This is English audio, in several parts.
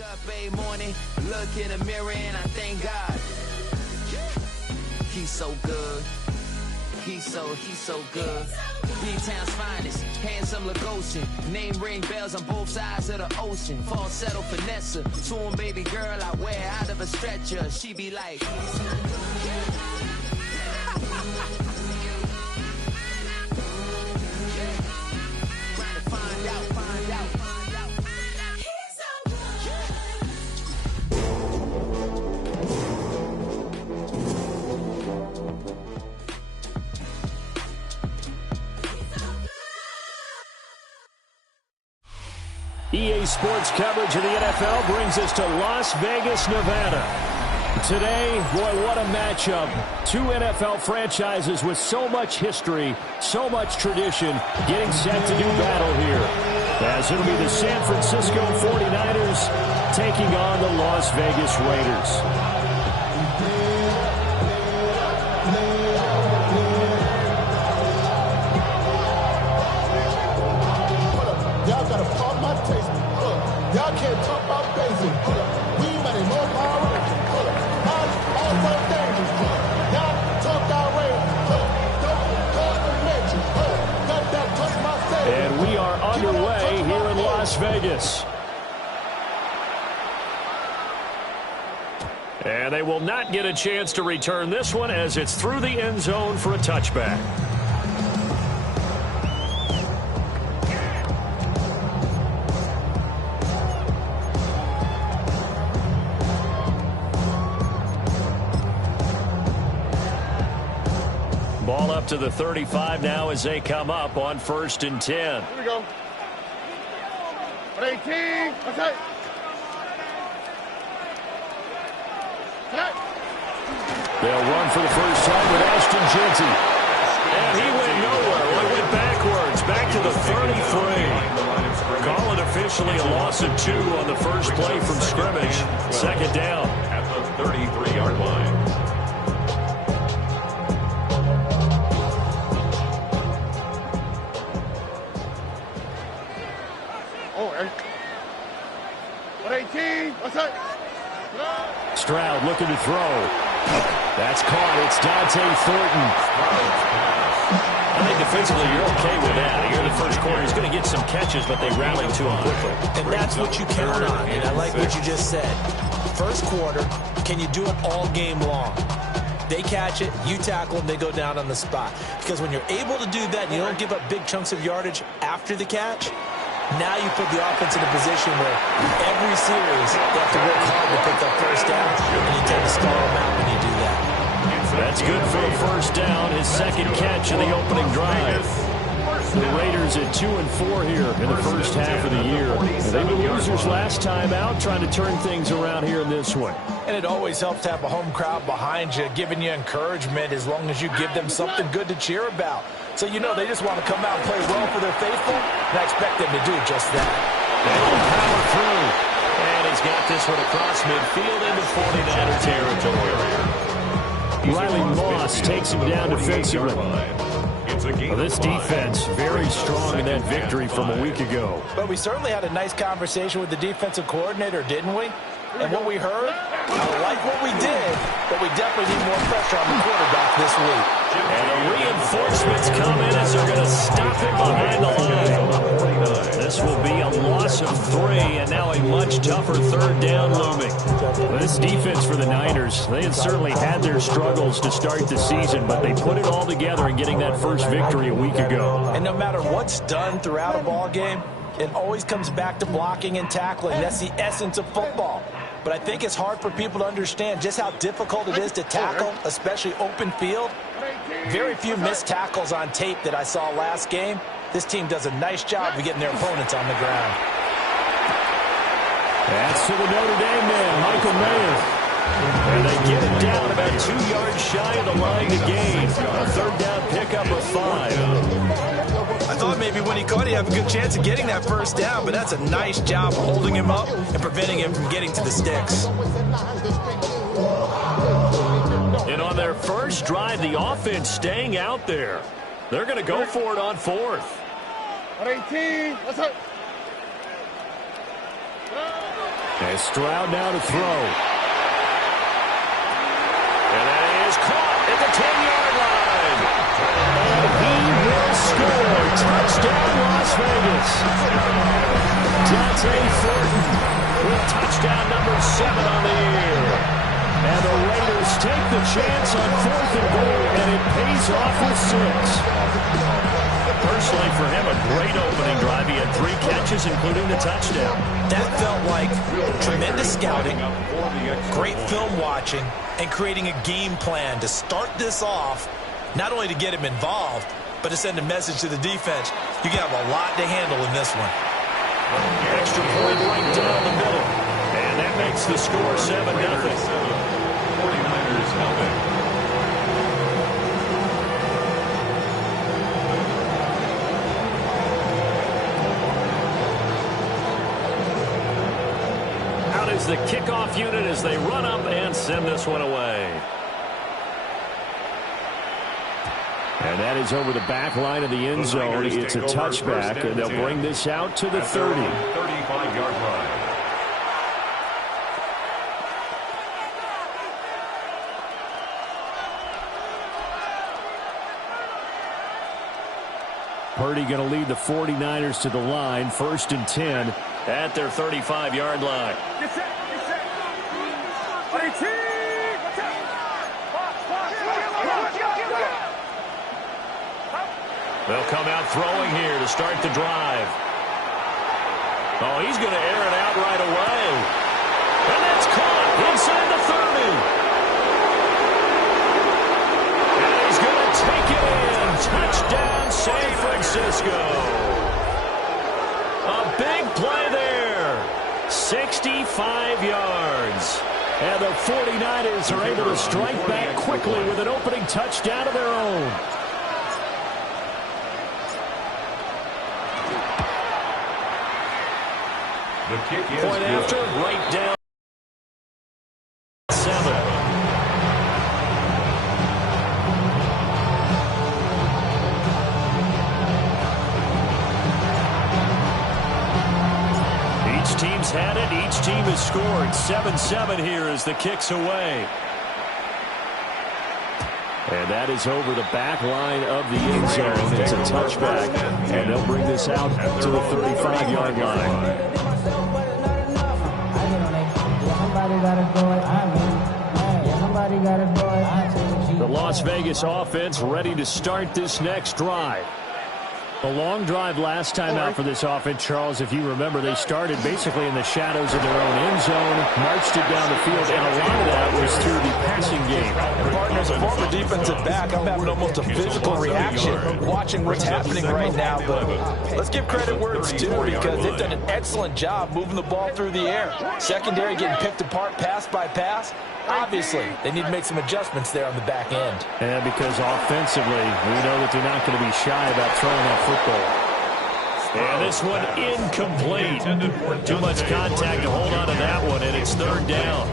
up every morning, look in the mirror, and I thank God. He's so good. He's so good. B-Town's finest, handsome Lagosian. Name ring bells on both sides of the ocean. Falsetto finesse, swoon baby girl I wear out of a stretcher. She be like, EA Sports coverage of the NFL brings us to Las Vegas, Nevada. Today, boy, what a matchup. Two NFL franchises with so much history, so much tradition, getting set to do battle here. As it'll be the San Francisco 49ers taking on the Las Vegas Raiders. Y'all can't talk about basic. We money more power. All so dangerous. Y'all talk our way. Don't call the mention. Got that touch my stage. And we are underway here in Las Vegas. And they will not get a chance to return this one as it's through the end zone for a touchback. Ball up to the 35 now as they come up on 1st and 10. Here we go. 18. What's that? They'll run for the first time with Ashton Jeanty. And he went nowhere. Well, he went backwards, back to the 33. Call it officially a loss of 2 on the first play from scrimmage. Second down. At the 33-yard line. What 18? What's that? Stroud looking to throw. That's caught. It's Dante Thornton. I think defensively you're okay with that. You're the first quarter. He's going to get some catches, but they rallied to him quickly. And that's what you count on. And I like what you just said. First quarter, can you do it all game long? They catch it, you tackle them, they go down on the spot. Because when you're able to do that and you don't give up big chunks of yardage after the catch, now you put the offense in a position where every series they have to work hard to pick up first down, and you tend to stall them out when you do that. That's good for a first down, his second catch of the opening drive. The Raiders at 2-4 here in the first half of the year. They were losers last time out, trying to turn things around here in this one. And it always helps to have a home crowd behind you, giving you encouragement as long as you give them something good to cheer about. So you know they just want to come out and play well for their faithful, and I expect them to do just that. They'll power through. And he's got this one across midfield into 49er territory. Riley Moss takes him down defensively. Well, this defense very strong in that victory from a week ago. But we certainly had a nice conversation with the defensive coordinator, didn't we? And what we heard, I like what we did, but we definitely need more pressure on the quarterback this week. And the reinforcements come in as they're going to stop him behind the line. This will be a loss of 3, and now a much tougher third down looming. Well, this defense for the Niners, they had certainly had their struggles to start the season, but they put it all together in getting that first victory a week ago. And no matter what's done throughout a ball game, it always comes back to blocking and tackling. That's the essence of football. But I think it's hard for people to understand just how difficult it is to tackle, especially open field. Very few missed tackles on tape that I saw last game. This team does a nice job of getting their opponents on the ground. That's to the Notre Dame man, Michael Mayer. And they get it down about 2 yards shy of the line to gain. A third down pickup of 5. I thought maybe when he caught it, he'd have a good chance of getting that first down, but that's a nice job of holding him up and preventing him from getting to the sticks. And on their first drive, the offense staying out there. They're going to go for it on 4th. 18. What's up? And Stroud now to throw. And that is caught at the 10-yard line. And he will score. Touchdown, Las Vegas. Dante Thornton with touchdown number 7 on the year. And the Raiders take the chance on 4th and goal, and it pays off with 6. Personally, for him, a great opening drive. He had 3 catches, including the touchdown. That felt like tremendous scouting, great film watching, and creating a game plan to start this off, not only to get him involved, but to send a message to the defense. You can have a lot to handle in this one. Extra point right down the middle. And that makes the score 7-0. 49ers helmet. The kickoff unit as they run up and send this one away. And that is over the back line of the end zone. It's a touchback, and they'll bring this out to the 30. 35-yard line. Purdy going to lead the 49ers to the line, 1st and 10 at their 35-yard line. They'll come out throwing here to start the drive. Oh, he's going to air it out right away. And that's caught inside the 30. And he's going to take it in. Touchdown, San Francisco. A big play there. 65 yards. And the 49ers are able to strike back quickly with an opening touchdown of their own. The kick is Point after, right down 7. Each team's had it. Each team has scored. 7-7 here as the kick's away. And that is over the back line of the end zone. It's a touchback. And they'll bring this out to the 35-yard line. The Las Vegas offense ready to start this next drive. A long drive last time out for this offense, Charles. If you remember, they started basically in the shadows of their own end zone, marched it down the field, and a lot of that was through the passing game. And partners, a former defensive back, I'm having almost a physical reaction watching what's happening right now. But let's give credit where it's due, because they've done an excellent job moving the ball through the air. Secondary getting picked apart pass by pass. Obviously, they need to make some adjustments there on the back end. And because offensively, we know that they're not going to be shy about throwing that football. And this one incomplete. Too much contact to hold on to that one, and it's 3rd down.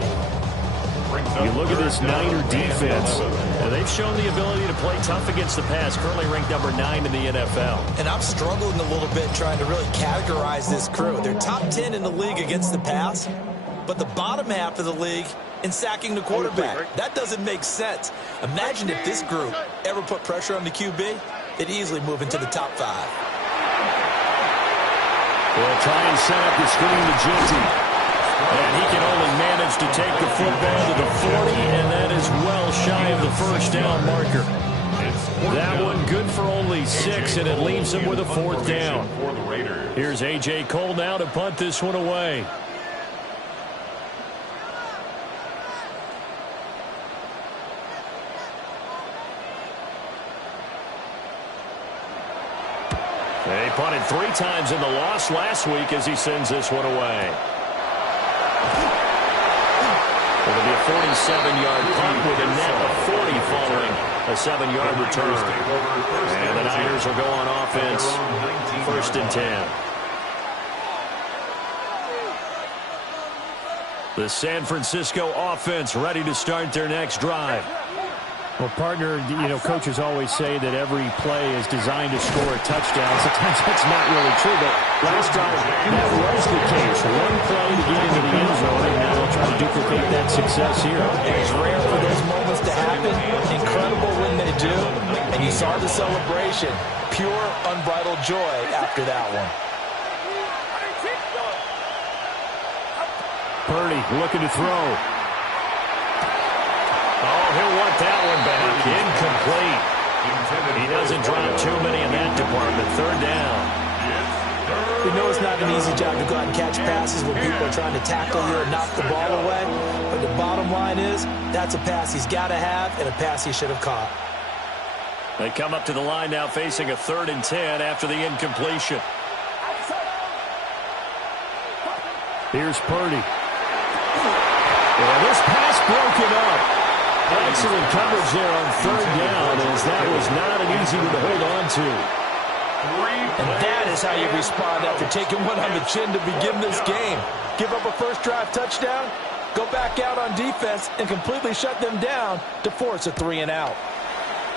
You look at this Niner defense, and they've shown the ability to play tough against the pass, currently ranked number 9 in the NFL. And I'm struggling a little bit trying to really categorize this crew. They're top 10 in the league against the pass, but the bottom half of the league in sacking the quarterback. That doesn't make sense. Imagine if this group ever put pressure on the QB, they'd easily move into the top 5. They'll try and set up the screen to Ginty. And he can only manage to take the football to the 40, and that is well shy of the 1st down marker. That one good for only 6, and it leaves him with a 4th down. Here's A.J. Cole now to punt this one away. They punted 3 times in the loss last week as he sends this one away. It'll be a 47-yard punt with a net of 40 following a 7-yard return. And the Niners will go on offense, 1st and 10. The San Francisco offense ready to start their next drive. Well, partner, coaches always say that every play is designed to score a touchdown. Sometimes that's not really true, but last time that was the case. One play to get into the end zone, and now they'll try to duplicate that success here. It's rare for those moments to happen. Incredible when they do. And you saw the celebration. Pure, unbridled joy after that one. Purdy looking to throw. Oh, he'll want that one back. Incomplete. He doesn't drop too many in that department. Third down. You know it's not an easy job to go out and catch passes when people are trying to tackle you or knock the ball away. But the bottom line is, that's a pass he's got to have and a pass he should have caught. They come up to the line now facing a 3rd and 10 after the incompletion. Here's Purdy. And this pass broken up. Excellent coverage there on 3rd down, as that was not an easy one to hold on to. And that is how you respond after taking one on the chin to begin this game. Give up a first drive touchdown, go back out on defense, and completely shut them down to force a 3-and-out.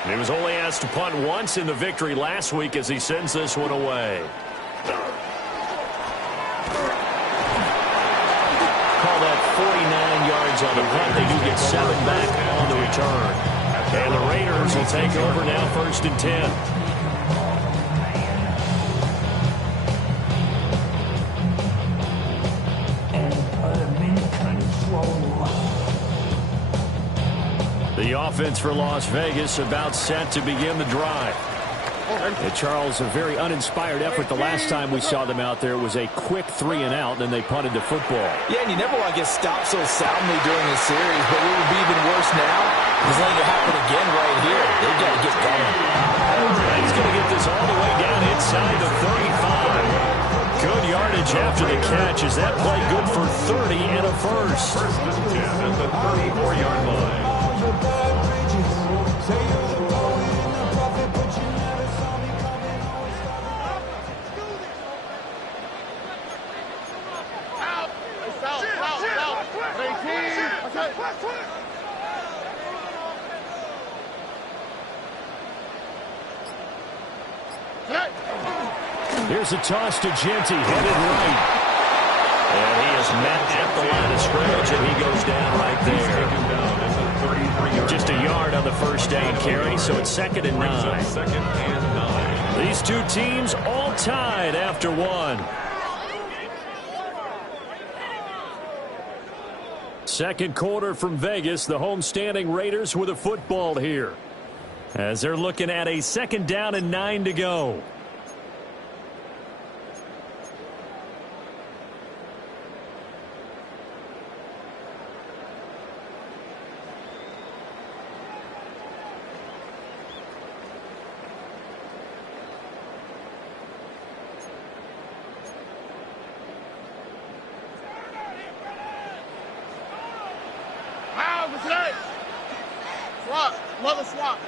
He was only asked to punt once in the victory last week as he sends this one away. Call that 49 yards on the punt. They do get 7 back on the return. And the Raiders will take over now, 1st and 10. The offense for Las Vegas about set to begin the drive. And Charles, a very uninspired effort the last time we saw them out there. It was a quick 3-and-out, and then they punted the football. Yeah, and you never want to get stopped so soundly during a series, but what would be even worse now is letting it happen again right here. They've got to get going. He's going to get this all the way down inside the 35. Good yardage after the catch. Is that play good for 30 and a first? 1st and 10 at the 34-yard line. Here's a toss to Genty, headed right. And he is met at the line of scrimmage, and he goes down right there. Just a yard on the first down carry, so it's 2nd and 9. These two teams all tied after one. Second quarter from Vegas, the homestanding Raiders with a football here, as they're looking at a 2nd down and 9 to go. Swap. Another swap.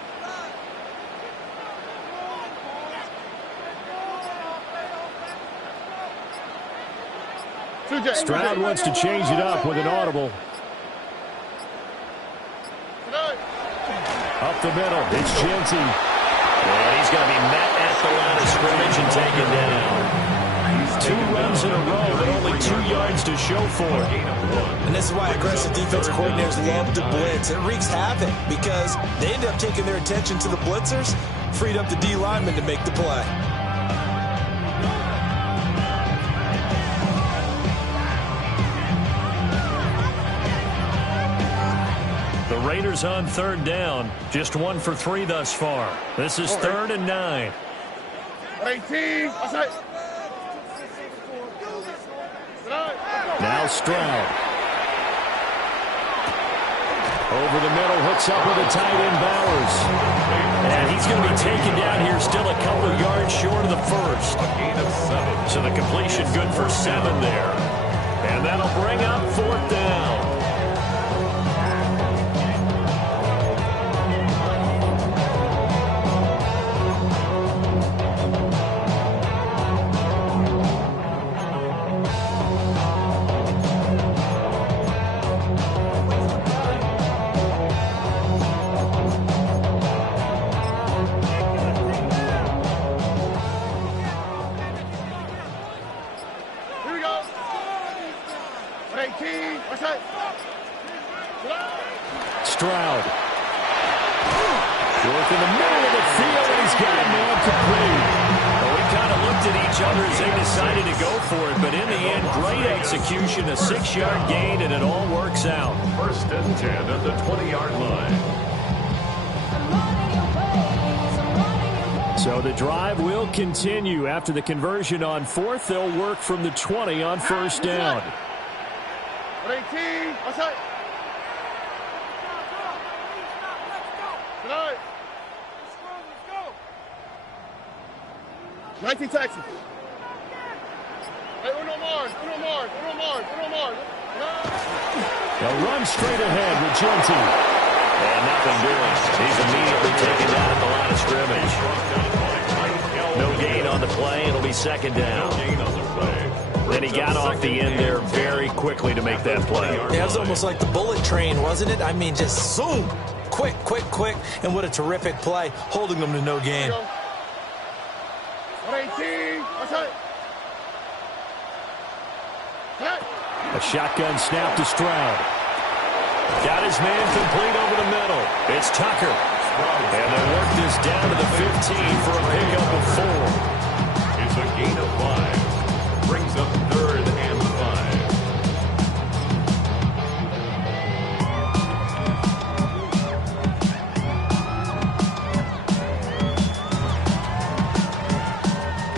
Stroud wants to change it up with an audible. Up the middle, it's Genty. And he's going to be met at the line of scrimmage and taken down. 2 runs in a row, but only 2 yards to show for it. And this is why aggressive defense coordinators love to blitz. It wreaks havoc because they end up taking their attention to the blitzers, freed up the D lineman to make the play. The Raiders on 3rd down, just 1 for 3 thus far. This is 3rd and 9. 18. Now Stroud. Over the middle, hooks up with a tight end, Bowers. And he's going to be taken down here, still a couple yards short of the first. So the completion good for 7 there. And that'll bring up 4th down. Stroud. Work in the middle of the field, and he's got a man complete. Well, we kind of looked at each other as they decided to go for it, but in the end, great execution, a 6-yard gain, and it all works out. 1st and 10 at the 20-yard line. So the drive will continue. After the conversion on 4th, they'll work from the 20 on 1st down. 19 Texas. Hey, Uno Mars. They'll run straight ahead with Genty. And nothing doing. He's immediately taken down at the line of scrimmage. No gain on the play. It'll be 2nd down. Then he got off the end there very quickly to make that play. Yeah, it was almost like the bullet train, wasn't it? I mean, just zoom. Quick. And what a terrific play, holding them to no gain. 118. A shotgun snap to Stroud. Got his man complete over the middle. It's Tucker. And they work this down to the 15 for a pickup of 4. It's a gain of 5. Brings up 3rd and 5.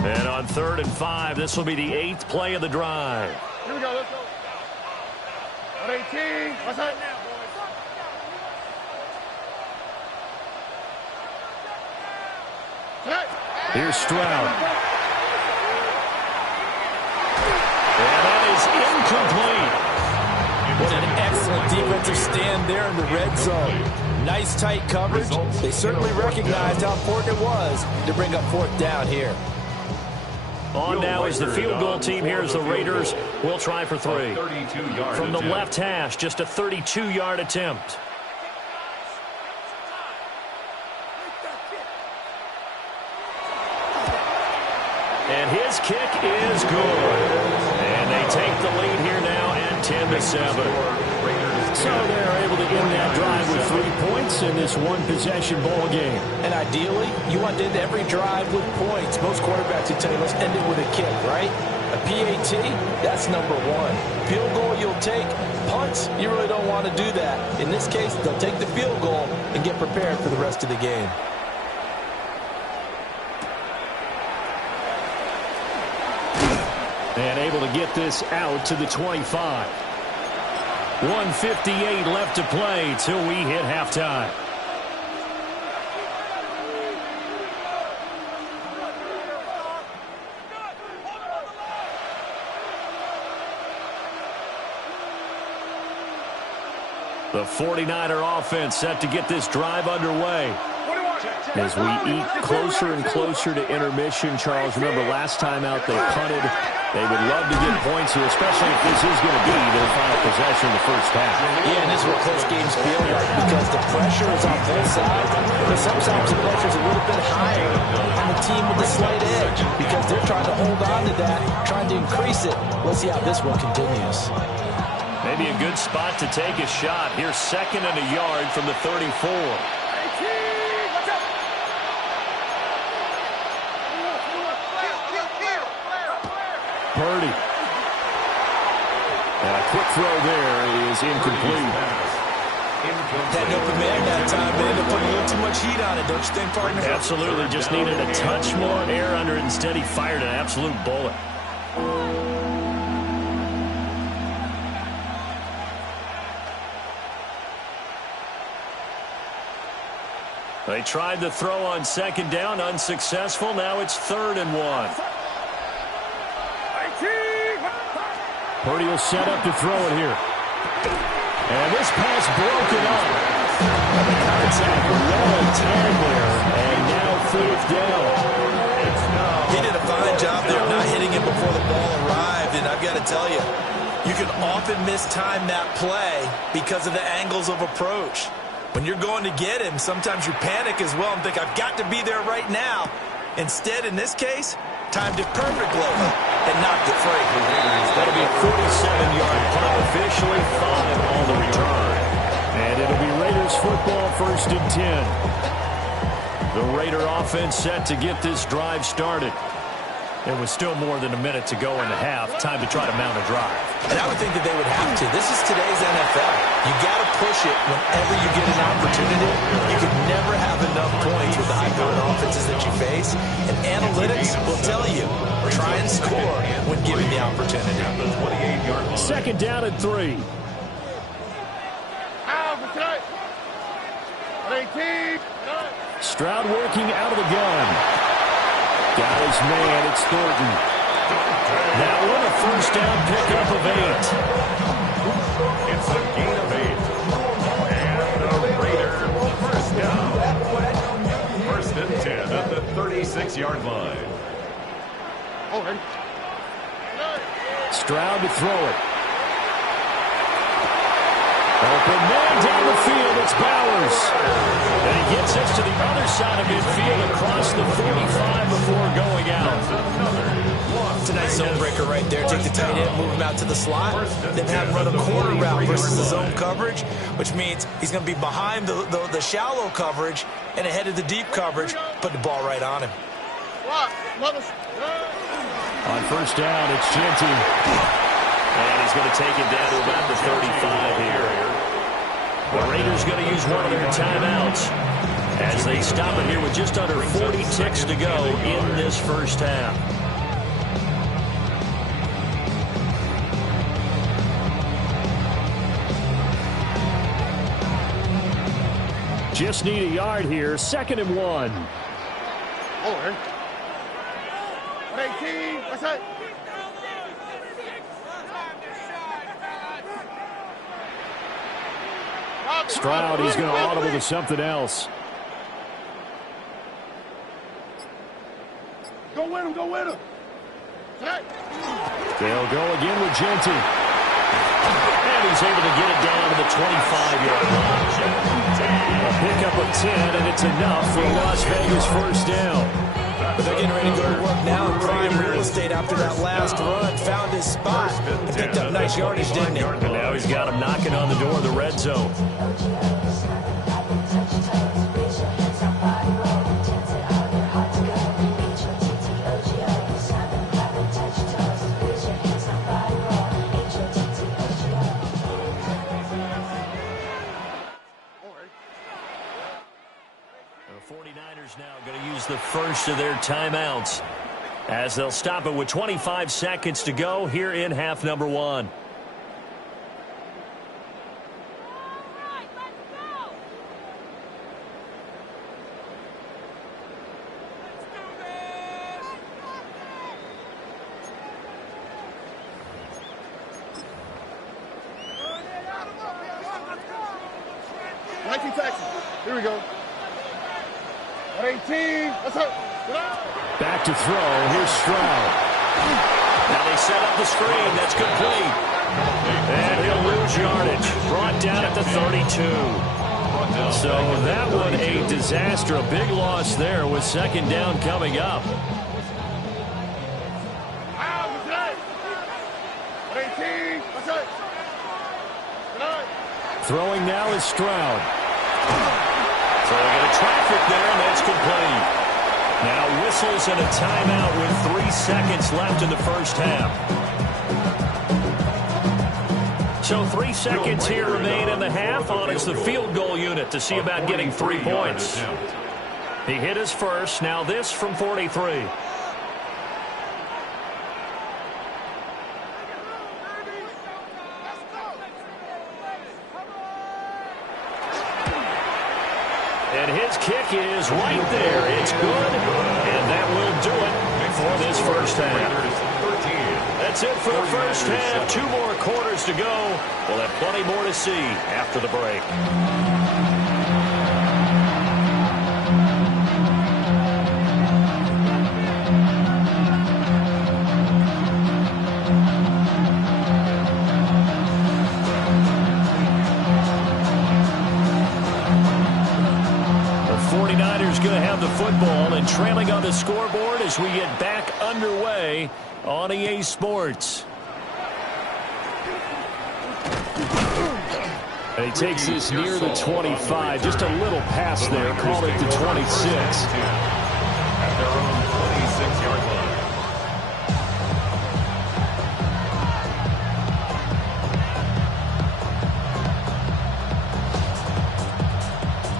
And on 3rd and 5, this will be the 8th play of the drive. Here we go, let's go. 118. What's that now, boys? Here's Stroud. And that is incomplete. What an excellent defensive stand there in the red zone. Nice tight coverage. They certainly recognized how important it was to bring up 4th down here. On now is the field goal team. Here's the Raiders. We'll try for 3. From the left hash, just a 32-yard attempt. And his kick is good. And they take the lead here now at 10-7. So they're able to end that drive with 3 points in this one-possession ball game. And ideally, you want to end every drive with points. Most quarterbacks would tell you, let's end it with a kick, right? A PAT, that's number 1. Field goal you'll take. Punts, you really don't want to do that. In this case, they'll take the field goal and get prepared for the rest of the game. And able to get this out to the 25. 1:58 left to play till we hit halftime. The 49er offense set to get this drive underway. As we eat closer and closer to intermission, Charles, remember last time out they punted. They would love to get points here, especially if this is going to be their final possession in the first half. Yeah, and this is what close games feel like because the pressure is on both sides. But sometimes the pressure is a little bit higher on the team with the slight edge because they're trying to hold on to that, trying to increase it. Let's see how this one continues. Maybe a good spot to take a shot. Here's 2nd and a yard from the 34. Purdy. And a quick throw there is incomplete. That open man that time, but ended up putting a little too much heat on it, don't you think, partner? Absolutely. Just needed a touch more air under it. Instead, he fired an absolute bullet. They tried the throw on 2nd down, unsuccessful. Now it's 3rd and 1. Purdy will set up to throw it here. And this pass broken up. And the contact well timed there. And now 4th down. He did a fine job there not hitting it before the ball arrived. And I've got to tell you, you can often mistime that play because of the angles of approach. When you're going to get him, sometimes you panic as well and think, I've got to be there right now. Instead, in this case, timed it perfectly and knocked it free. That'll be 47-yard punt, officially 5 on the return. And it'll be Raiders football, 1st and 10. The Raider offense set to get this drive started. There was still more than a minute to go in the half. Time to try to mount a drive. And I would think that they would have to. This is today's NFL. You got to push it whenever you get an opportunity. You can never have enough points with the high-powered offenses that you face. And analytics will tell you, try and score when given the opportunity. 2nd down and 3. Stroud working out of the gun. Got his man, it's Thornton. That one a 1st down pickup of 8. It's a gain of 8. And the Raiders 1st down. 1st and 10 at the 36-yard line. Stroud to throw it. Open man down the field, it's Bowers. And he gets us to the other side of midfield across the 45 before going out. It's a nice zone breaker right there. Take the tight end, move him out to the slot, then have him run a corner route versus the zone coverage, which means he's going to be behind the shallow coverage and ahead of the deep coverage. Put the ball right on him. On 1st down, it's Genty. And he's going to take it down to about the 35 here. The Raiders going to use one of their timeouts as they stop it here with just under 40 ticks to go in this 1st half. Just need a yard here. 2nd and 1. 18. What's that? Stroud, he's going to audible to something else. Go with him, go with him. They'll go again with Genty. And he's able to get it down to the 25-yard line. A pickup of 10, and it's enough for a Las Vegas 1st down. But they're getting ready to go to work now in prime real estate after that last run. Found his spot and picked up nice yardage, didn't he? And now he's got him knocking on the door of the red zone. The 49ers now going to use the first of their timeouts as they'll stop it with 25 seconds to go here in half number 1. Here we go. 18. Let's go. Back to throw. Here's Stroud. Now they set up the screen. That's complete. And he'll lose yardage. Brought down at the 32. So that one a disaster. A big loss there with 2nd down coming up. 18. Let's go. Throwing now is Stroud. So they're going to traffic there, and that's complete. Now whistles and a timeout with 3 seconds left in the 1st half. So 3 seconds here remain in the half. On it's the field goal unit to see about getting 3 points. He hit his first. Now this from 43. And his kick is right there. It's good, and that will do it for this 1st half. That's it for the 1st half. 2 more quarters to go. We'll have plenty more to see after the break. Going to have the football and trailing on the scoreboard as we get back underway on EA Sports. And he takes this near the 25. Just a little pass there. Call it the 26. At their own 26-yard line.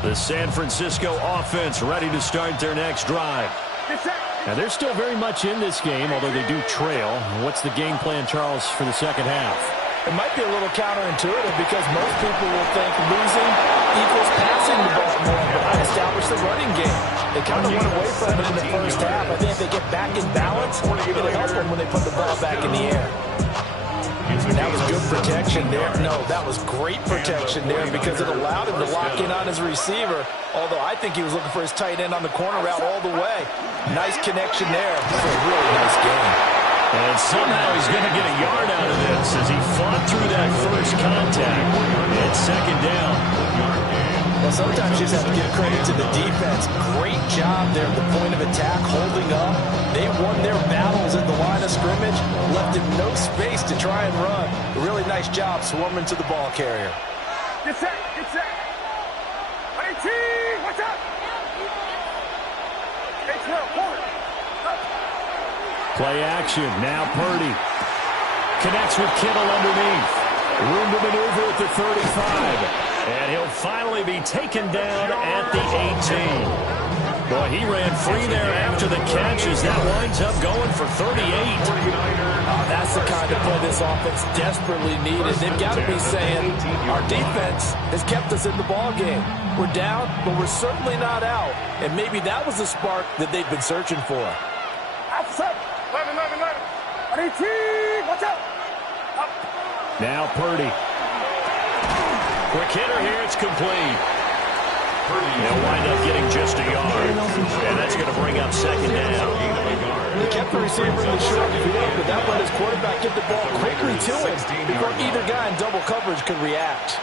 The San Francisco offense ready to start their next drive. Now, they're still very much in this game, although they do trail. What's the game plan, Charles, for the second half? It might be a little counterintuitive because most people will think losing equals passing the ball more, but I established the running game. They kind of went away from it in the first half. I think if they get back in balance, it'll help them when they put the ball back in the air. That was good protection there. No, that was great protection there because it allowed him to lock in on his receiver, although I think he was looking for his tight end on the corner route all the way. Nice connection there. This was a really nice game. And somehow he's going to get a yard out of this as he fought through that first contact. It's second down. Well, sometimes you just have to give credit to the defense. Great job there at the point of attack, holding up. They won their battles at the line of scrimmage, left him no space to try and run. A really nice job swarming to the ball carrier. Get set, get set. Ready, team, watch out. Play action. Now Purdy connects with Kittle underneath. Room to maneuver at the 35. And he'll finally be taken down at the 18. Boy, he ran free there after the catch as that winds up going for 38. That's the kind of play this offense desperately needed. They've got to be saying, our defense has kept us in the ball game. We're down, but we're certainly not out. And maybe that was the spark that they've been searching for. Watch out. Now Purdy. Quick hitter here, it's complete. They'll wind up getting just a yard. And that's going to bring up second down. They kept the receiver in the short field, but that let his quarterback get the ball quickly to him before either guy in double coverage could react.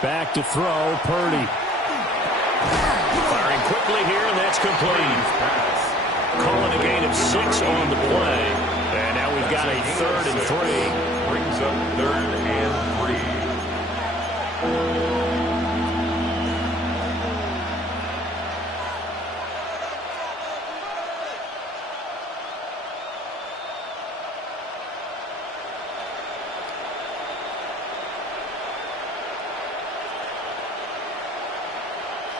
Back to throw, Purdy. Firing quickly here, and that's complete. Calling a gain of 6 on the play. And now we've got a 3rd and 3. Brings up 3rd and 3.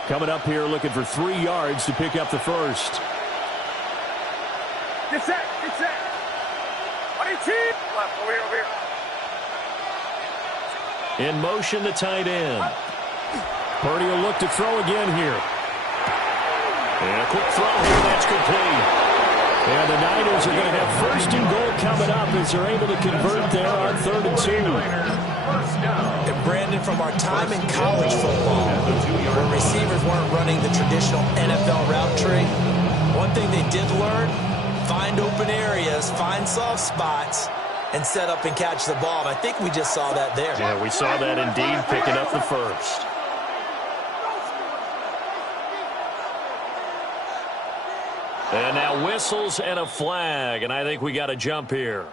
Coming up here looking for 3 yards to pick up the first. Get set, get set. Over here. In motion, the tight end. Purdy will look to throw again here. And a quick throw here, that's complete. And the Niners are going to have 1st and goal coming up as they're able to convert there on 3rd and 2. And Brandon, from our time in college football, where receivers weren't running the traditional NFL route tree, one thing they did learn, find open areas, find soft spots, and set up and catch the ball. And I think we just saw that there. Yeah, we saw that indeed, picking up the first. And now whistles and a flag, and I think we got a jump here.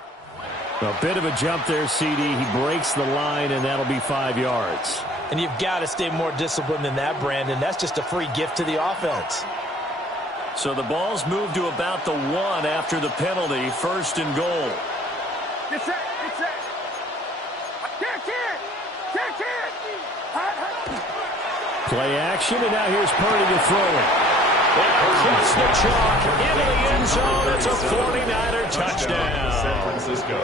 A bit of a jump there, CD. He breaks the line, and that'll be 5 yards. And you've got to stay more disciplined than that, Brandon. That's just a free gift to the offense. So the ball's moved to about the 1 after the penalty, 1st and goal. Get set, get set. Play action, and now here's Purdy to throw it. Across the chalk, into the end zone. It's a 49er touchdown. San Francisco.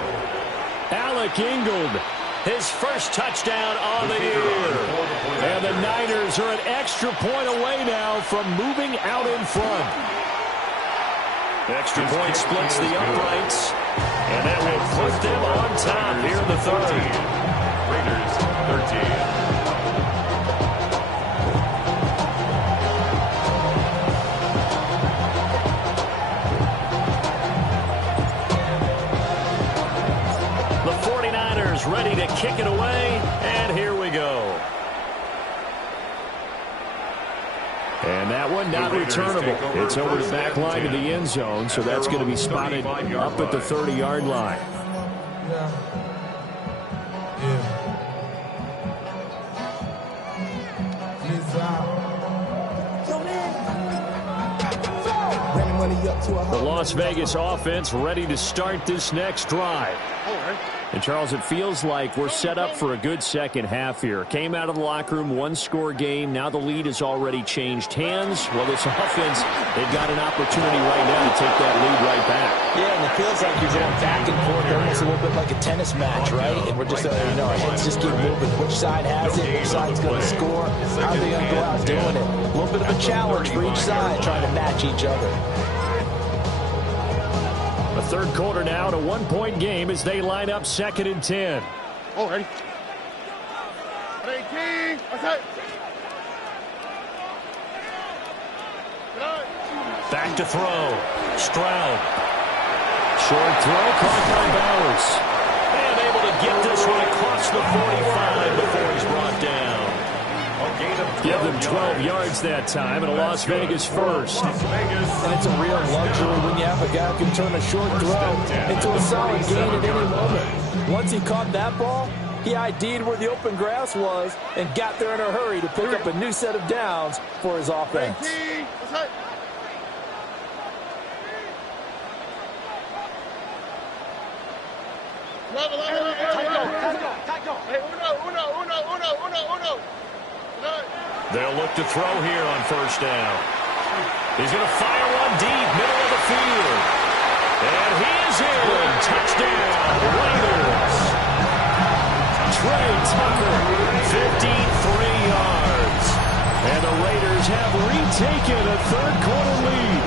Alec Ingold, his first touchdown on the year. And the Niners are an extra point away now from moving out in front. Extra point splits the uprights. And that will put them on top here in the 3rd. Raiders 13. Ready to kick it away, and here we go. And that one not returnable. It's over the back line of the end zone, so that's going to be spotted up at the 30-yard line. The Las Vegas offense ready to start this next drive. And, Charles, it feels like we're set up for a good second half here. Came out of the locker room, one-score game. Now the lead has already changed hands. Well, this offense, they've got an opportunity right now to take that lead right back. Yeah, and it feels like you're going back and forth, almost a little bit like a tennis match, right? And we're just, our heads just keep moving. Which side has it? Which side's going to score? How are they going to go out doing it? A little bit of a challenge for each side, trying to match each other. The third quarter now, and a one-point game as they line up 2nd and 10. Oh, ready? Ready, King. Okay. Back to throw. Stroud. Short throw caught by Bowers. And able to get this one across the 45 before he's brought down. Give them 12 yards that time, and a Las Vegas first. And it's a real luxury when you have a guy who can turn a short throw into a solid gain at any moment. Once he caught that ball, he ID'd where the open grass was and got there in a hurry to pick up a new set of downs for his offense. They'll look to throw here on first down. He's going to fire one deep, middle of the field. And he is in. Touchdown, Raiders. Trey Tucker, 53 yards. And the Raiders have retaken a third-quarter lead.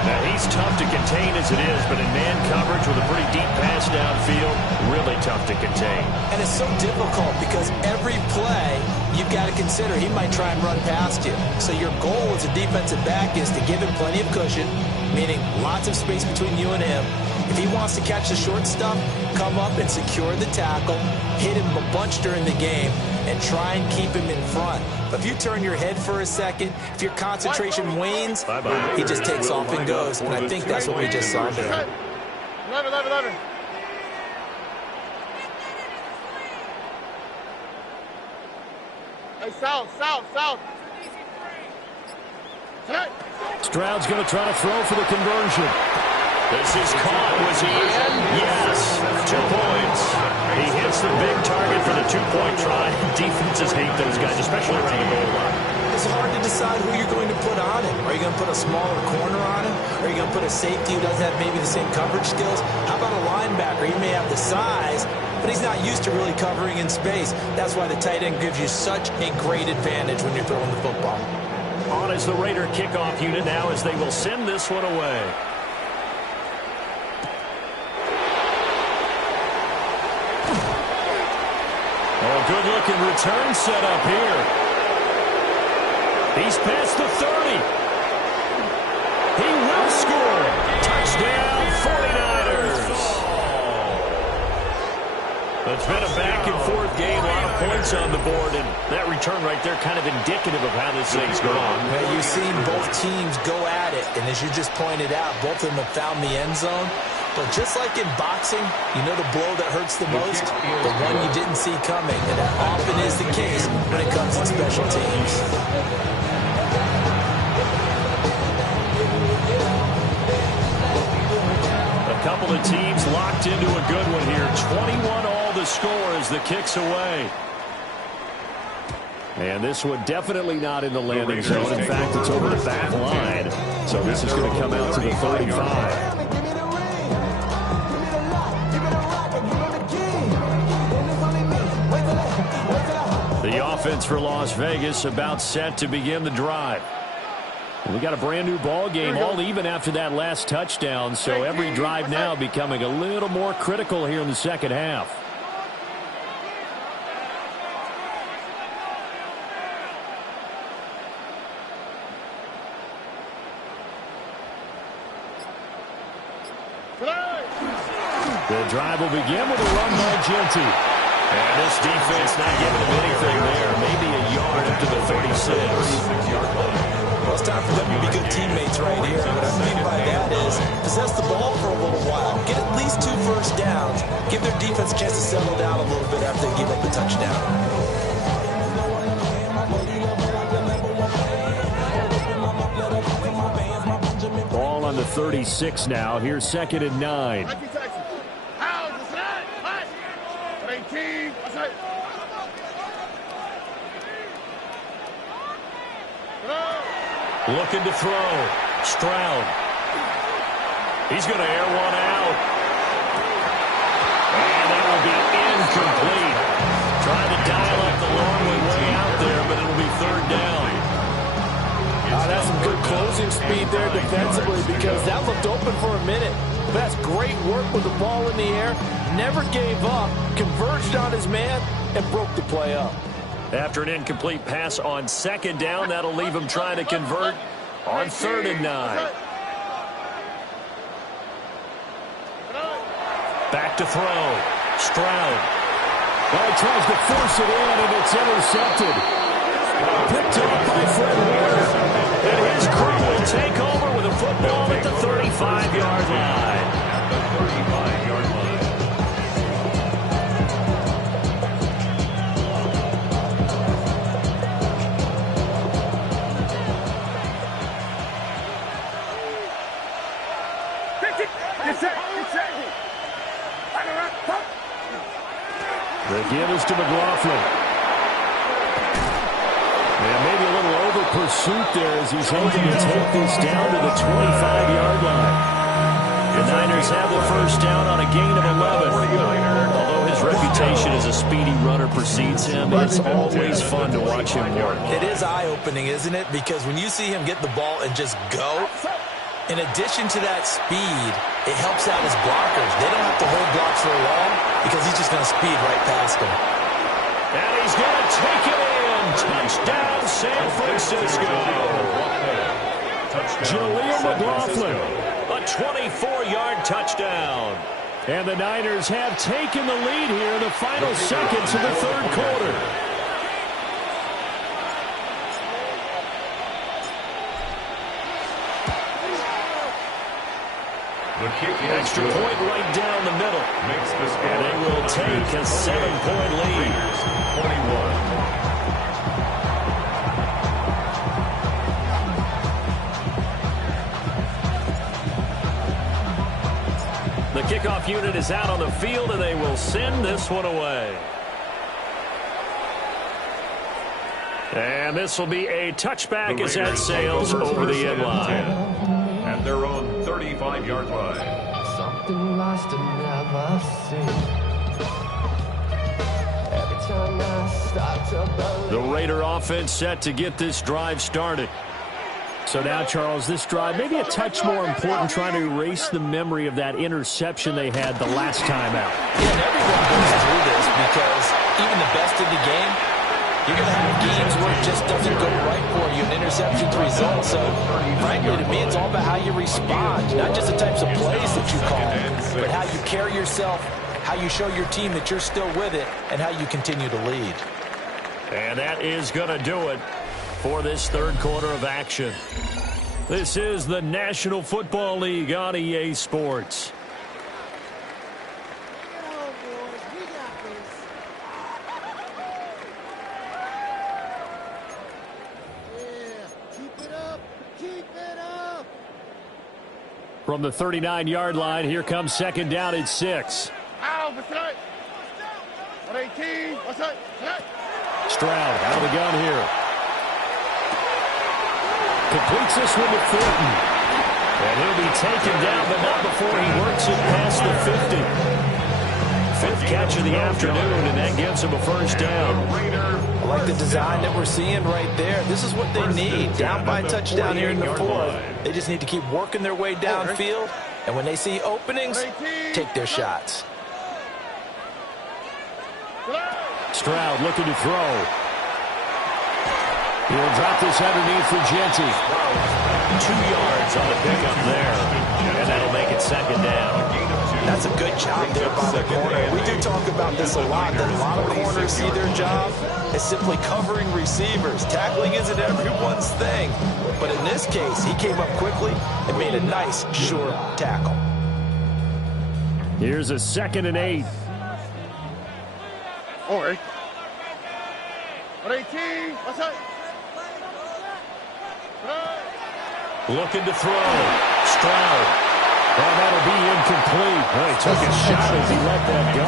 Now, he's tough to contain as it is, but in man coverage with a pretty deep pass downfield, really tough to contain. And it's so difficult because every play you've got to consider he might try and run past you. So your goal as a defensive back is to give him plenty of cushion, meaning lots of space between you and him. If he wants to catch the short stuff, come up and secure the tackle, hit him a bunch during the game, and try and keep him in front. But if you turn your head for a second, if your concentration wanes, he just takes off and goes. And I think that's what we just saw there. 11. Hey, south. Stroud's going to try to throw for the conversion. This is caught. Was he in? Yes. 2 points. He hits the big target for the 2-point try. Defenses hate those guys, especially around the goal line. It's hard to decide who you're going to put on him. Are you going to put a smaller corner on him? Are you going to put a safety who doesn't have maybe the same coverage skills? How about a linebacker? He may have the size, but he's not used to really covering in space. That's why the tight end gives you such a great advantage when you're throwing the football. On is the Raider kickoff unit now as they will send this one away. Oh, good-looking return set up here. He's past the 30. He will score. Touchdown, 49ers. It's been a back-and-forth game, a lot of points on the board, and that return right there kind of indicative of how this thing's going. Well, you've seen both teams go at it, and as you just pointed out, both of them have found the end zone. But just like in boxing, you know the blow that hurts the most? The one you didn't see coming, and that often is the case when it comes to special teams. A couple of teams locked into a good one here. 21-all the score as the kick's away. And this one definitely not in the landing zone. In fact, it's over the back line. So this is going to come out to the 35. The offense for Las Vegas about set to begin the drive. We got a brand new ball game, all even after that last touchdown, so every drive now becoming a little more critical here in the second half. The drive will begin with a run by Genty. And this defense not giving them anything there. Maybe a yard up to the 36. Well, it's time for them to be good teammates right here. What I mean by that is possess the ball for a little while. Get at least 2 first downs. Give their defense a chance to settle down a little bit after they give up the touchdown. Ball on the 36 now. Here's 2nd and 9. Looking to throw. Stroud. He's going to air one out. And that will be incomplete. Trying to dial up the long way out there, but it'll be 3rd down. That's some good closing speed there defensively because that looked open for a minute. But that's great work with the ball in the air. Never gave up. Converged on his man and broke the play up. After an incomplete pass on 2nd down, that'll leave him trying to convert on 3rd and 9. Back to throw. Stroud. Well, he tries to force it in, and it's intercepted. Picked off by Fred Warner. And his crew will take over with a football at the 35-yard line. At the 35-yard line. The give is to McLaughlin. And maybe a little over pursuit there as he's hoping to take this down to the 25-yard line. The Niners have the first down on a gain of 11. Although his reputation as a speedy runner precedes him, it's always fun to watch him work. It is eye-opening, isn't it? Because when you see him get the ball and just go, in addition to that speed, it helps out his blockers. They don't have to hold blocks for long because he's just going to speed right past them. And he's going to take it in. Touchdown, San Francisco. Jaleel McLaughlin, a 24-yard touchdown. And the Niners have taken the lead here in the final seconds of the 3rd quarter. Extra point right down the middle. Makes the score. And they will take a 7-point lead. 21. The kickoff unit is out on the field, and they will send this one away. And this will be a touchback as that sails over the end line. At their own 35-yard line. Something lost and never seen. Every time I start to believe. The Raider offense set to get this drive started. So now, Charles, this drive maybe a touch more important, trying to erase the memory of that interception they had the last time out. Yeah, and everyone goes through this because even the best in the game, you're going to have games where it just doesn't go right for you, and interceptions result. So, frankly, to me, it's all about how you respond, not just the types of plays that you call, but how you carry yourself, how you show your team that you're still with it, and how you continue to lead. And that is going to do it for this 3rd quarter of action. This is the National Football League on EA Sports. From the 39-yard line, here comes 2nd down at 6. Stroud out of the gun here. Completes this one to Thornton. And he'll be taken down, but not before he works it past the 50. 5th catch of the afternoon, and that gives him a first down. I like the design that we're seeing right there. This is what they need. Down by a touchdown here in the 4th. They just need to keep working their way downfield. And when they see openings, take their shots. Stroud looking to throw. He'll drop this underneath for Genty. 2 yards on the pickup there. And that'll make it 2nd down. That's a good job there by the corner. We do talk about this a lot, that a lot of corners see their job as simply covering receivers. Tackling isn't everyone's thing. But in this case, he came up quickly and made a nice, sure tackle. Here's a 2nd and 8. All right. 18. What's up? Looking to throw. Stroud. And that'll be incomplete. Well, he took a shot as he let that go.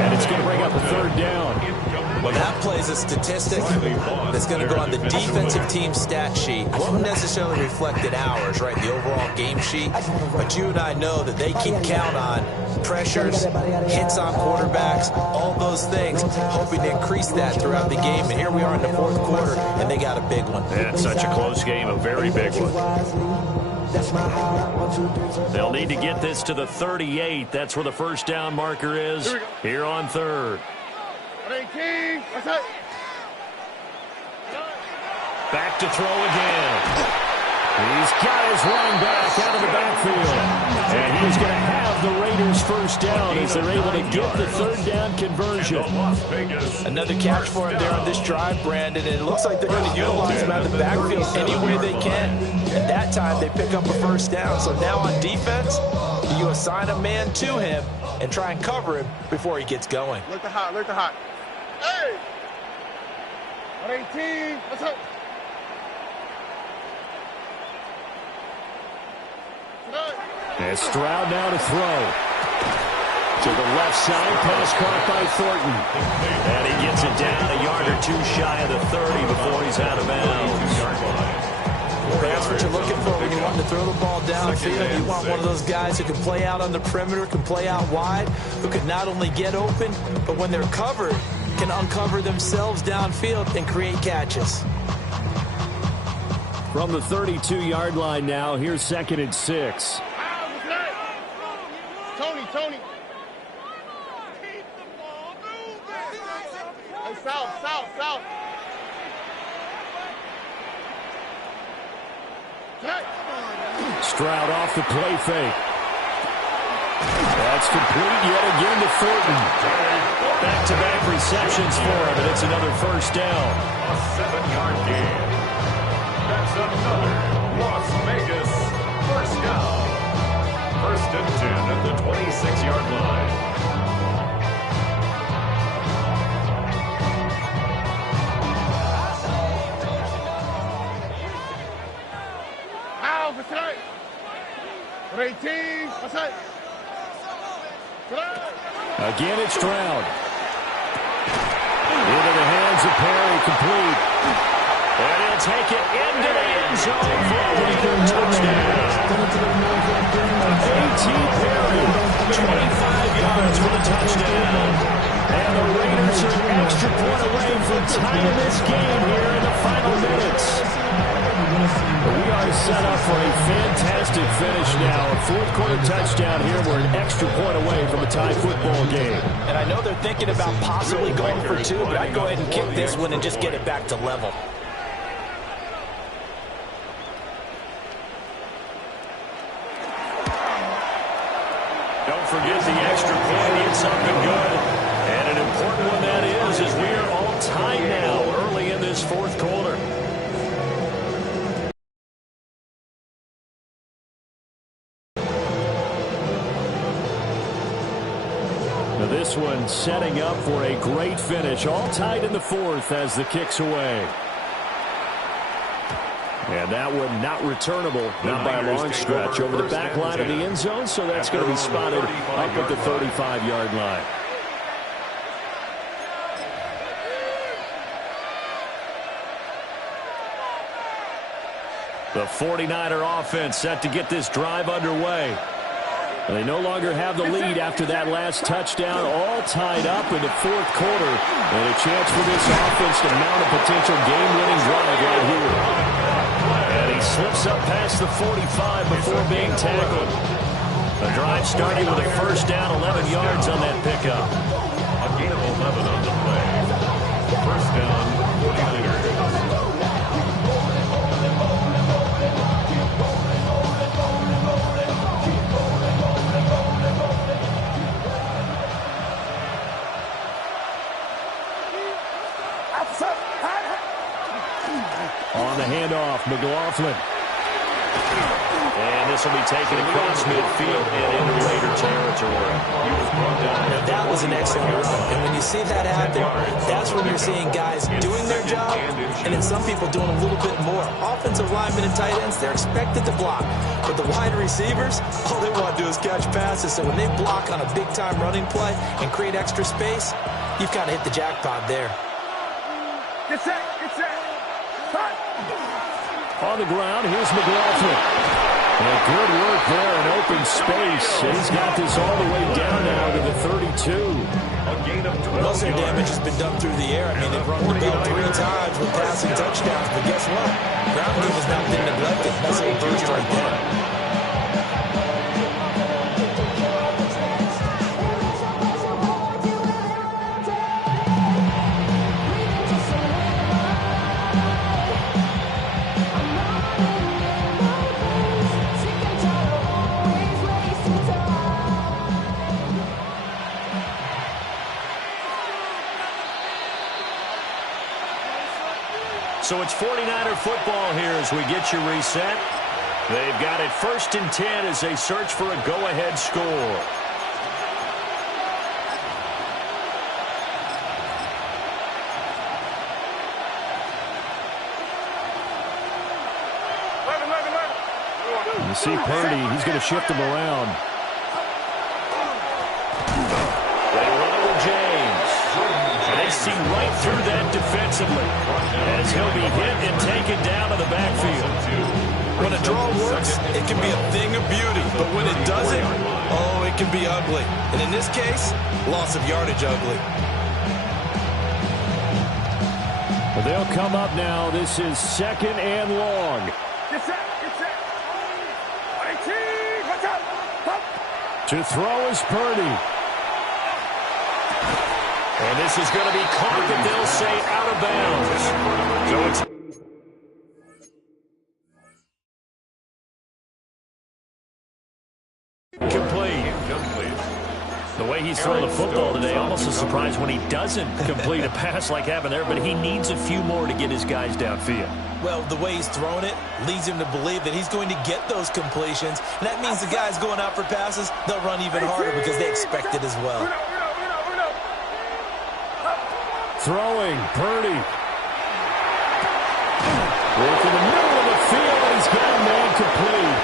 And it's going to bring up a 3rd down. Well, that plays a statistic that's going to go on the defensive team stat sheet. Won't necessarily reflect in ours, right, the overall game sheet. But you and I know that they can count on pressures, hits on quarterbacks, all those things, hoping to increase that throughout the game. And here we are in the 4th quarter, and they got a big one. Yeah, such a close game, a very big one. They'll need to get this to the 38. That's where the 1st down marker is here on 3rd. 18. What's up? Back to throw again. He's got his running back out of the backfield. And he's going to have the Raiders 1st down as they're able to get the 3rd down conversion. Another catch for him there on this drive, Brandon, and it looks like they're going to utilize him out of the backfield any way they can. And that time they pick up a 1st down. So now on defense, you assign a man to him and try and cover him before he gets going. Look the hot. Look the hot. Hey! 18. What's up? And Stroud now to throw. To the left side, pass caught by Thornton. And he gets it down a yard or 2 shy of the 30 before he's out of bounds. Well, that's what you're looking for when you want to throw the ball downfield. You want one of those guys who can play out on the perimeter, can play out wide, who can not only get open, but when they're covered, can uncover themselves downfield and create catches. From the 32-yard line now, here's 2nd and 6. Tony. Hey, south. Stroud off the play fake. That's complete yet again to Thornton. Back-to-back receptions for him, and it's another 1st down. A 7-yard gain. That's another Las Vegas 1st down. 1st and 10 at the 26-yard line. Out for tonight. 18. What's up? Again, it's Stroud. Into the hands of Perry, complete. And he'll take it into the end zone for a Raider touchdown. A.T. Perry, 25 yards for the touchdown. And the Raiders are an extra point away from tying this game here in the final minutes. We are set up for a fantastic finish now. A 4th quarter touchdown here. We're an extra point away from a tie football game. And I know they're thinking about possibly going for 2, but I'd go ahead and kick this one and just get it back to level. Don't forget the extra point. It's something good. And an important one that is, as we are all tied now early in this 4th quarter. This one setting up for a great finish. All tied in the 4th as the kick's away. And that one not returnable, not by a long stretch, over the back line of the end zone, so that's going to be spotted up at the 35-yard line. The 49er offense set to get this drive underway. They no longer have the lead after that last touchdown, all tied up in the 4th quarter. And a chance for this offense to mount a potential game-winning drive right here. And he slips up past the 45 before being tackled. The drive starting with a 1st down, 11 yards on that pickup. A gain of 11 on the play. 1st down, 49ers. McLaughlin. And this will be taken across midfield and into Raider territory. Now that was an excellent run. And when you see that happen, that's when you're seeing guys doing their job and then some people doing a little bit more. Offensive linemen and tight ends, they're expected to block. But the wide receivers, all they want to do is catch passes. So when they block on a big-time running play and create extra space, you've kind of hit the jackpot there. Get set. Cut. On the ground, here's McLaughlin. And good work there in open space. And he's got this all the way down now to the 32. Most of their damage has been done through the air. I mean, they've run the ball 3 times with passing touchdowns. But guess what? Ground game has not been neglected. That's a burst right there. So it's 49er football here as we get you reset. They've got it 1st and 10 as they search for a go-ahead score. You see Purdy, he's going to shift him around. They run it with James. They see right through that defensively as he'll be hit and taken down to the backfield. When a draw works, it can be a thing of beauty. But when it doesn't, oh, it can be ugly. And in this case, loss of yardage ugly. Well, they'll come up now. This is 2nd and long. Get set. Watch out. Pop. To throw is Purdy. And this is going to be caught, and they'll say out of bounds. So it's complete. The way he's throwing the football today, almost a surprise when he doesn't complete a pass like happened there, but he needs a few more to get his guys downfield. Well, the way he's throwing it leads him to believe that he's going to get those completions. And that means the guys going out for passes, they'll run even harder because they expect it as well. Throwing, Purdy. Work in the middle of the field, and he's got a man complete.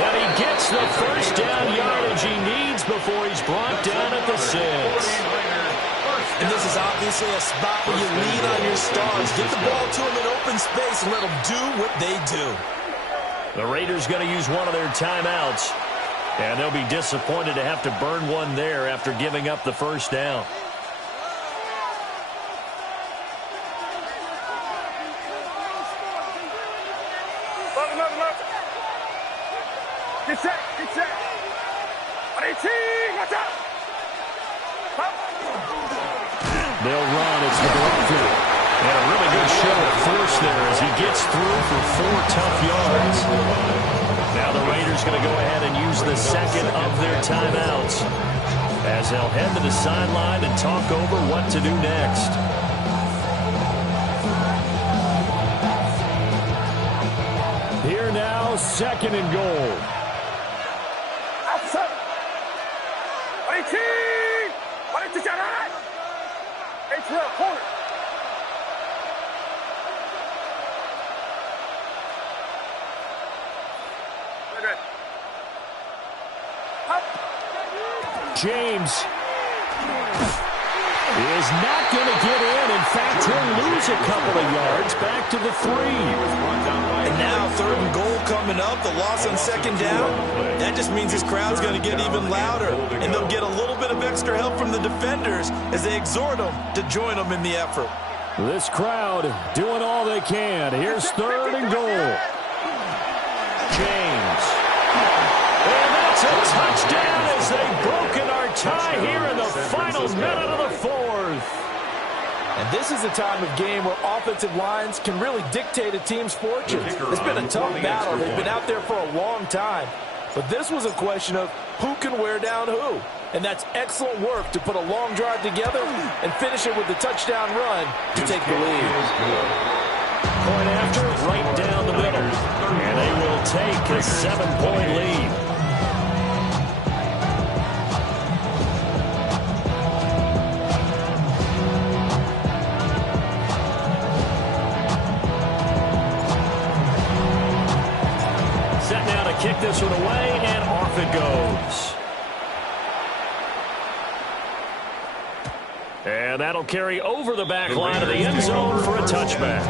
And he gets the first down yardage he needs before he's brought down at the 6. And this is obviously a spot where you lean on your stars. Get the ball to them in open space and let them do what they do. The Raiders going to use one of their timeouts. And they'll be disappointed to have to burn one there after giving up the first down. Get set. Watch out. Pop. They'll run. It's McLaughlin. And a really good show of force there as he gets through for 4 tough yards. Now the Raiders going to go ahead and use the 2nd of their timeouts as they'll head to the sideline and talk over what to do next. Here now, 2nd and goal. Outside. Corner. James is not going to get in. In fact, he'll lose a couple of yards back to the 3. And now 3rd and goal coming up. The loss on 2nd down. That just means this crowd's going to get even louder. And they'll get a little bit of extra help from the defenders as they exhort them to join them in the effort. This crowd doing all they can. Here's 3rd and goal. James. And that's a touchdown as they've broken our tie here in the final minute of the 4th. And this is a time of game where offensive lines can really dictate a team's fortunes. It's been a tough battle. They've been out there for a long time. But this was a question of who can wear down who. And that's excellent work to put a long drive together and finish it with the touchdown run to take the lead. Point after, right down the middle. And they will take a 7-point lead. Set now to kick this one away, and off it goes. And that'll carry over the back line of the end zone for a touchback.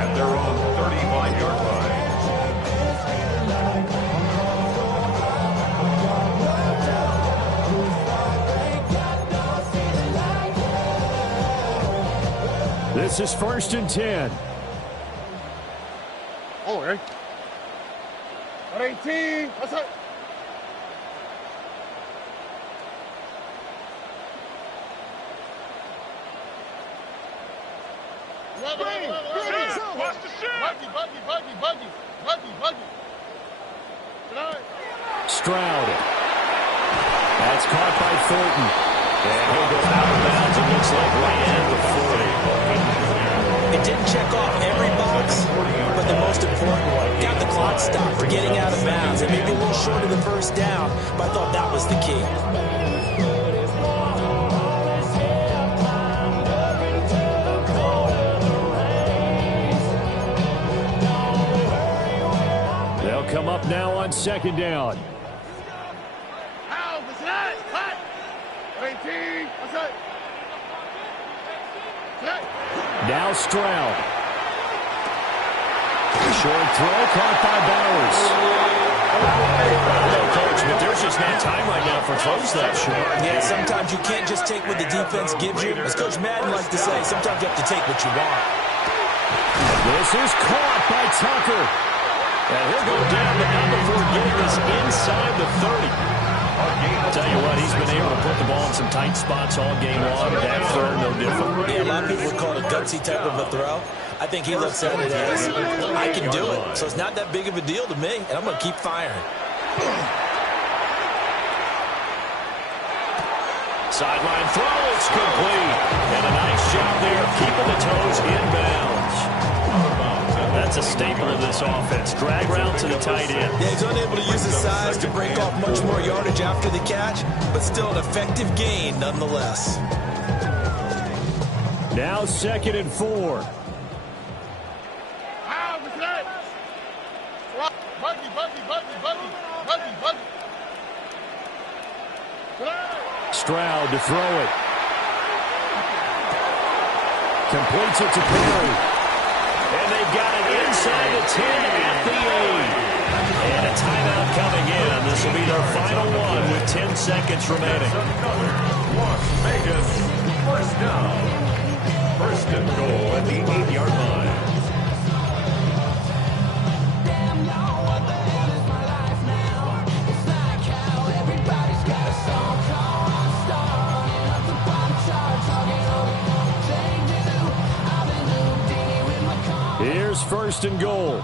At their own 35-yard line. This is 1st and 10. Oh, right. 18. What's up? Stroud. That's caught by Thornton. And he'll go out of bounds. It looks like right at the 40. It didn't check off every box, but the most important one. Got the clock stopped, getting out of bounds. It may be a little short of the first down, but I thought that was the key. They'll come up now on 2nd down. How was that? Cut. 18. What's that? Now Stroud. Short throw caught by Bowers. No, Coach, but there's just not time right now for throws that short. Yeah, sometimes you can't just take what the defense gives you. As Coach Madden likes to say, sometimes you have to take what you want. This is caught by Tucker. And he'll go down, but not before getting this inside the 30. I'll tell you what, he's been able to put the ball in some tight spots all game long. That throw, no different. Yeah, a lot of people would call it a gutsy type of a throw. I think he looks at it as, I can do it. So it's not that big of a deal to me, and I'm going to keep firing. Sideline throw, it's complete. And a nice job there keeping the toes inbounds. That's a staple of this offense. Drag route to the tight end. Yeah, he's unable to use his size to break off much more yardage after the catch, but still an effective gain nonetheless. Now 2nd and 4. Stroud to throw it. Completes it to Perry. And they've got it inside the 10 at the 8. And a timeout coming in. This will be their final one with 10 seconds remaining. Las Vegas, first down. 1st and goal at the 8-yard line. Here's 1st and goal.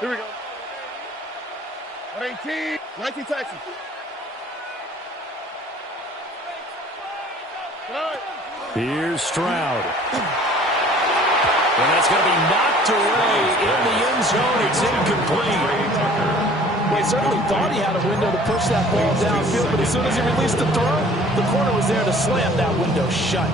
Here we go. 18. 19 Texas. Here's Stroud. And that's going to be knocked away in the end zone. It's incomplete. Well, he certainly thought he had a window to push that ball downfield, but as soon as he released the throw, the corner was there to slam that window shut.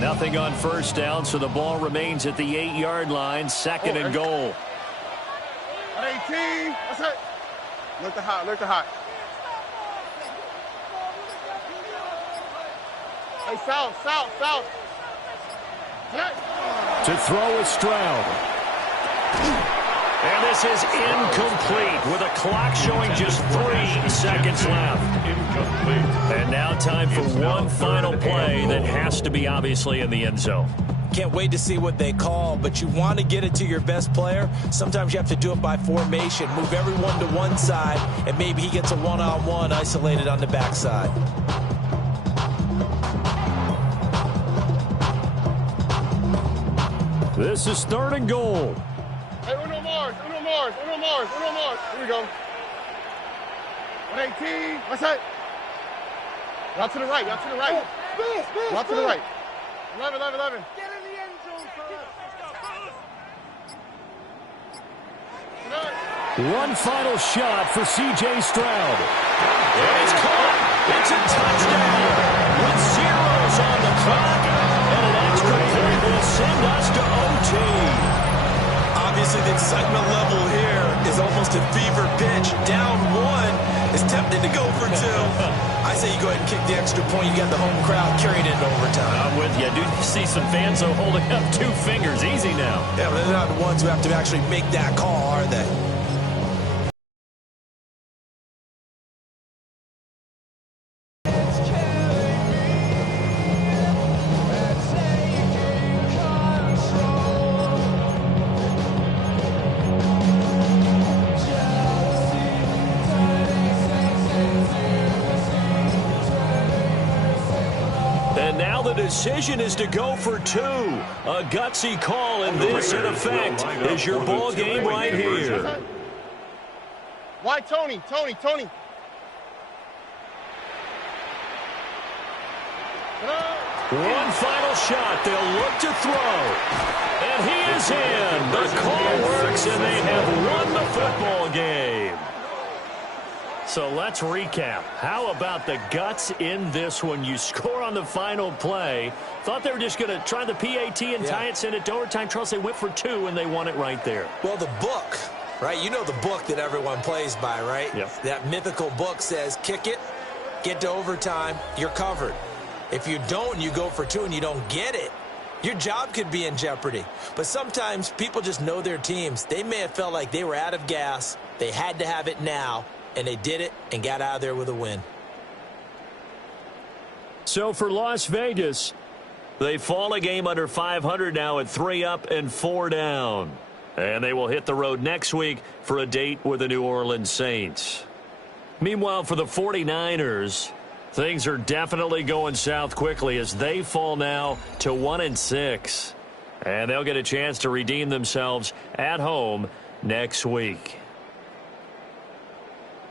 Nothing on 1st down, so the ball remains at the 8-yard line. 2nd and goal. 18. What's that? Look the hot. Look the hot. Hey, south. To throw is Stroud. And this is incomplete with a clock showing just 3 seconds left. Incomplete. And now time for one final play that has to be obviously in the end zone. Can't wait to see what they call, but you want to get it to your best player. Sometimes you have to do it by formation. Move everyone to one side, and maybe he gets a one-on-one isolated on the backside. This is 3rd and goal. Hey, Uno Mars. Mars. Here we go. 118. What's that? Out to the right. Out to the right. Out to the right. 11. Get in the end zone first. One final shot for C.J. Stroud. It's caught. It's a touchdown with zeros on the clock. And an extra point will send us to OT. Obviously, the excitement level here is almost a fever pitch. Down one is tempted to go for two. I say you go ahead and kick the extra point. You got the home crowd carried into overtime. I'm with you. I do see some fans though holding up 2 fingers. Easy now. Yeah, but they're not the ones who have to actually make that call, are they? Decision is to go for 2. A gutsy call, and this, in effect, is your ball game right here. Why, Tony? One final shot. They'll look to throw. And he is in. The call works, and they have won the football game. So let's recap. How about the guts in this one? You score on the final play. Thought they were just going to try the PAT and tie it, send it to overtime. Charles, they went for 2, and they won it right there. Well, the book, right? You know the book that everyone plays by, right? Yep. That mythical book says, kick it, get to overtime, you're covered. If you don't, you go for 2 and you don't get it, your job could be in jeopardy. But sometimes people just know their teams. They may have felt like they were out of gas. They had to have it now. And they did it and got out of there with a win. So for Las Vegas, they fall a game under 500 now at 3 up and 4 down. And they will hit the road next week for a date with the New Orleans Saints. Meanwhile, for the 49ers, things are definitely going south quickly as they fall now to 1-6. And they'll get a chance to redeem themselves at home next week.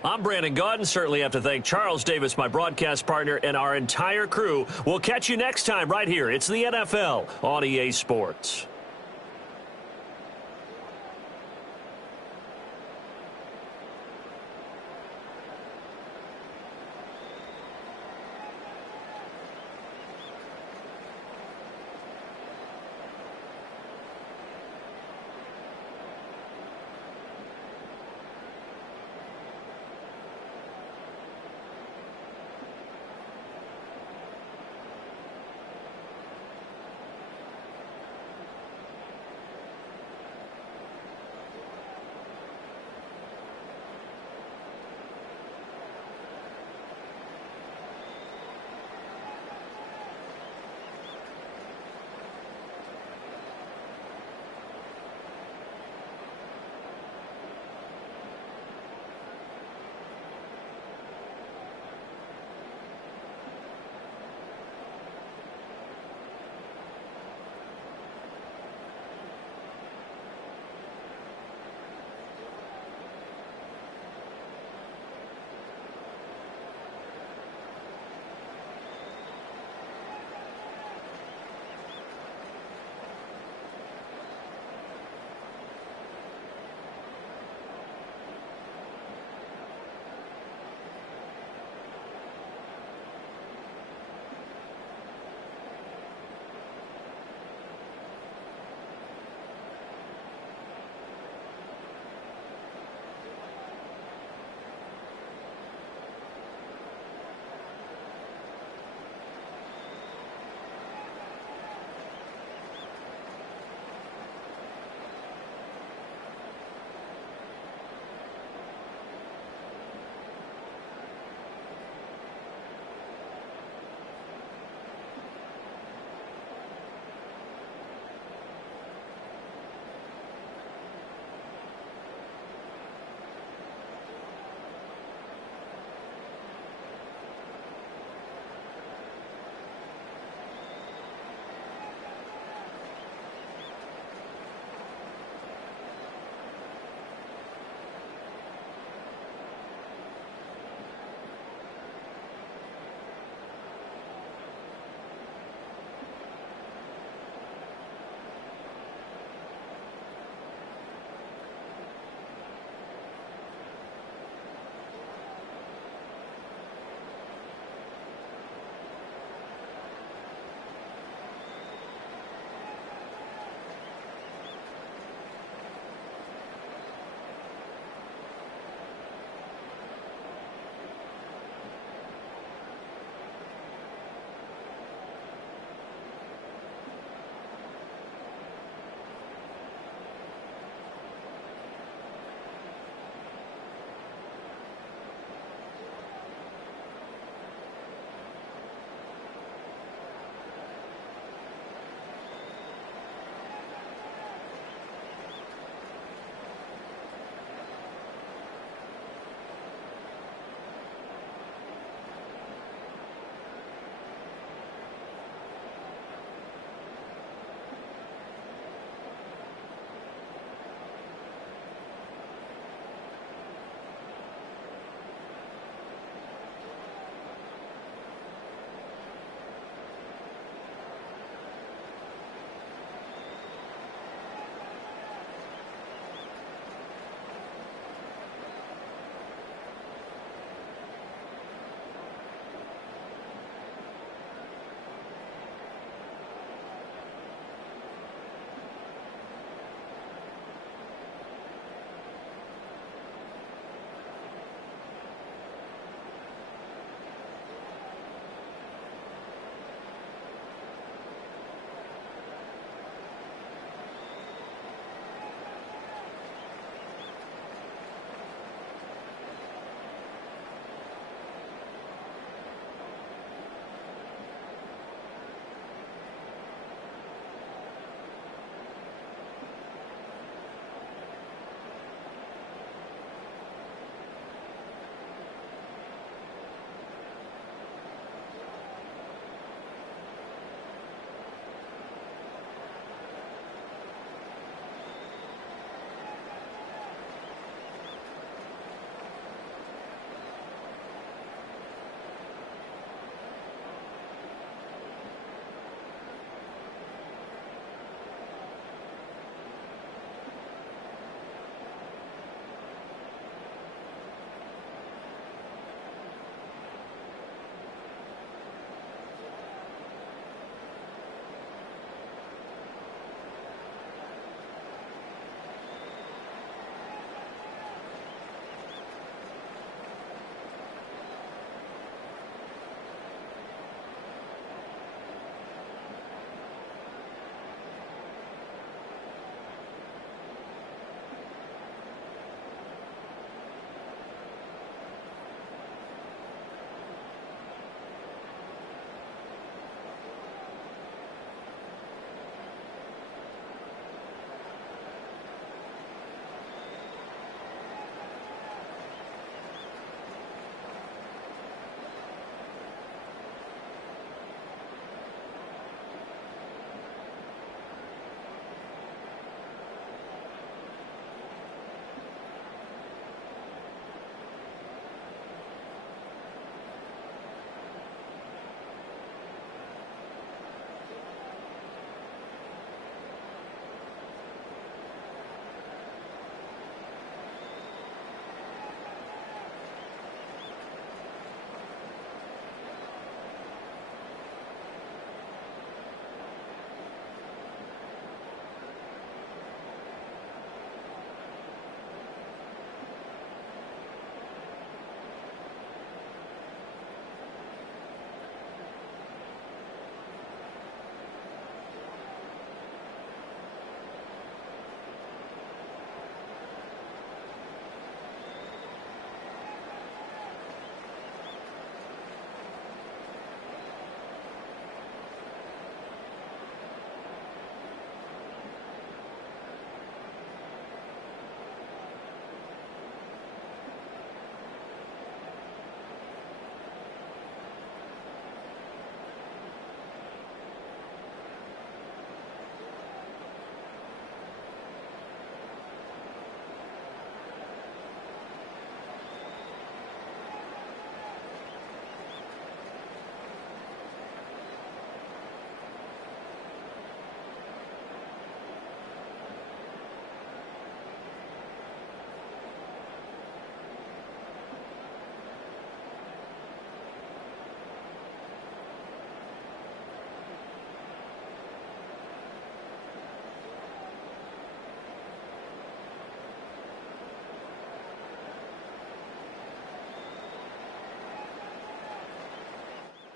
I'm Brandon Gaudin. Certainly have to thank Charles Davis, my broadcast partner, and our entire crew. We'll catch you next time right here. It's the NFL on EA Sports.